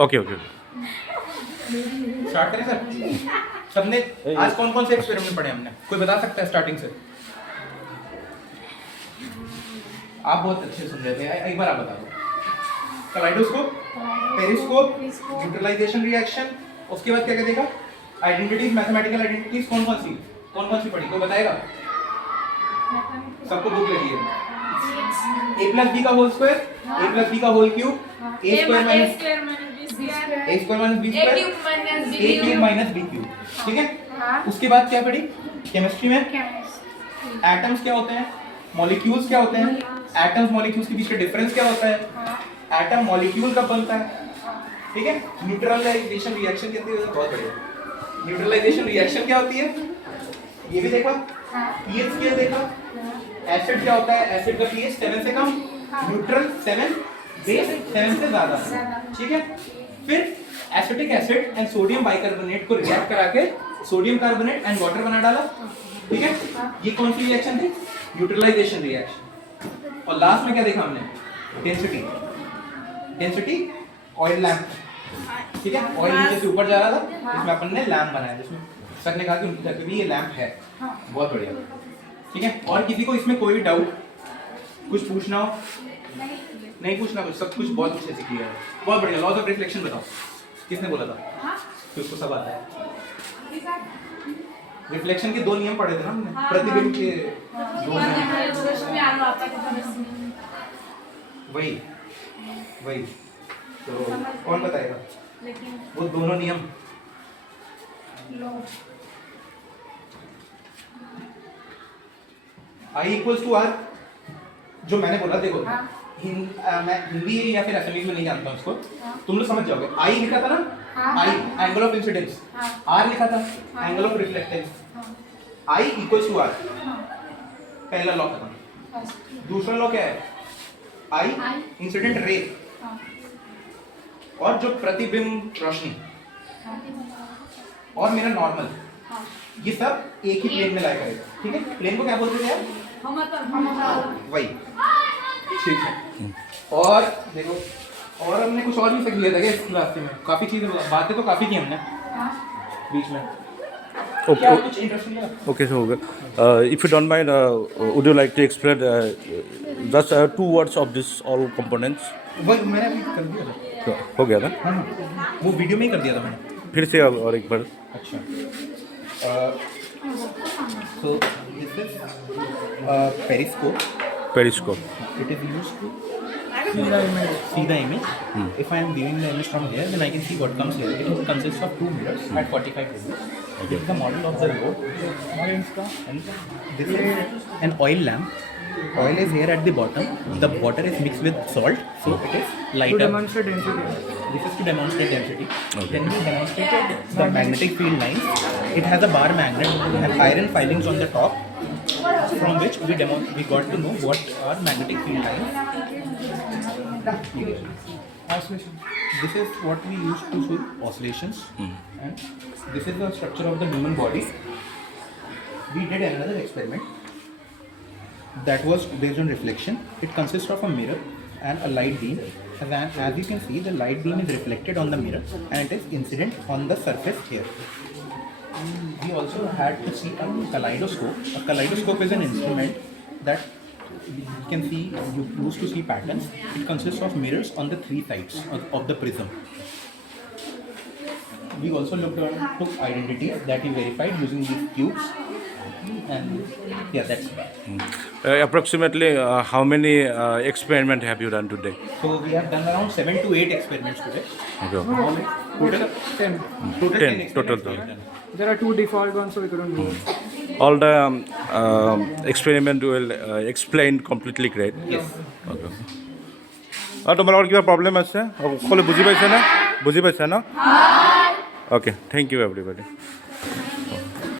Okay okay start करें sir? सबने आज कौन कौन से एक्सपेरिमेंट पढ़े हमने? कोई बता सकता है स्टार्टिंग से? आप बहुत अच्छे सुन रहे थे, एक बार आप बता दो। कलाइडोस्कोप, पेरिस्कोप, न्यूट्रलाइजेशन रिएक्शन, उसके बाद क्या क्या देखा? आइडेंटिटीज, मैथमेटिकल आइडेंटिटीज कौन कौन सी पढ़ी? कोई बताएगा? सबको बुक लगी है। a प्लस बी का whole square, a plus B का whole cube, a square minus b square, a cube minus b cube. ठीक है? उसके बाद क्या पढ़ी? केमिस्ट्री में एटम्स क्या होते हैं, मॉलिक्यूल्स क्या होते हैं, एटम्स मॉलिक्यूल्स के बीच का डिफरेंस क्या होता है, एटम मॉलिक्यूल कब बनता है। ठीक है? न्यूट्रलाइजेशन रिएक्शन कहते हैं, बहुत बढ़िया। न्यूट्रलाइजेशन रिएक्शन क्या होती है ये भी देखा। पीएच क्या देखा? एसिड क्या होता है, एसिड का पीएच 7 से कम, न्यूट्रल 7, बेस 7 से ज्यादा। ठीक है? फिर acetic acid and sodium bicarbonate को रिएक्ट करा के सोडियम कार्बोनेट एंड वाटर बना डाला। ठीक है? ये कौन सी रिएक्शन थी? Neutralisation reaction. और लास्ट में क्या देखा हमने? Density oil lamp. ठीक है? ऑयल नीचे से ऊपर जा रहा था, इसमें अपन ने लैंप बनाया, जिसमें सर ने कहा कि उनकी तरफ भी ये लैंप है। बहुत बढ़िया। ठीक है? और किसी को इसमें कोई भी डाउट, कुछ पूछना हो? नहीं पूछना कुछ, सब कुछ बहुत अच्छे से क्लियर है। बहुत बढ़िया। लॉज ऑफ रिफ्लेक्शन बताओ, किसने बोला था? कि उसको सब आता है। रिफ्लेक्शन के 2 नियम पढ़े थे ना हमने, प्रतिबिंब के 2 नियम। वही तो कौन बताएगा वो दोनों नियम? I इक्वल्स टू आर, जो मैंने बोला देखो। मैं हिंदी या फिर असेंबली में नहीं जानता हूँ उसको, तुम लोग समझ जाओगे। I लिखा था ना, I angle of incidence, R लिखा था angle of reflectance. I equals to R, पहला लॉ खत्म। दूसरा लॉ क्या है? I इंसिडेंट रे और जो प्रतिबिंब रोशनी और मेरा नॉर्मल, ये सब एक ही प्लेन में लाया करेगा। ठीक है? प्लेन को क्या बोलते थे यार? वही। ठीक है। और देखो, और हमने कुछ और भी सीख लिया था क्या इस क्लास में? काफी चीजें, बातें तो काफी की हमने बीच में। क्या कुछ इंटरेस्टिंग है? Okay, so if you don't mind, would you like to explain just 2 words of this all components? वही मैंने अभी कर दिया था। हो गया ना? हाँ, वो वीडियो में ही कर दिया था मैंने। फिर से और एक बार। अच्छा। So this is periscope. It is used to see the image. If I am viewing the image from here, then I can see what comes here. It consists of 2 mirrors at 45 degrees. This is the model of the road. And this is an oil lamp. Oil is here at the bottom. The water is mixed with salt, so it is lighter. To demonstrate density. This is to demonstrate density. Okay. Then we demonstrated the magnetic field lines. It has a bar magnet and iron filings on the top, from which we got to know what are magnetic field lines. Oscillation. This is what we use to show oscillations, and this is the structure of the human body. We did another experiment that was based on reflection. It consists of a mirror and a light beam. As you can see, the light beam is reflected on the mirror and it is incident on the surface here. We also had to see a kaleidoscope. A kaleidoscope is an instrument that you can see, you use to see patterns. It consists of mirrors on the 3 sides of the prism. We also looked to identities that we verified using these cubes. And yeah, that's it. Approximately how many experiments have you done today? So we have done around 7 to 8 experiments today. Okay. Total 10. 10 total. experiments we have done. There are 2 default ones, so we couldn't do it. All the experiment will explain completely great. Yes. Okay. আৰু তোমাৰ আৰু কিবা problem আছে? সকলোৱে বুজি পাইছে না? বুজি পাইছা না? Okay, thank you everybody.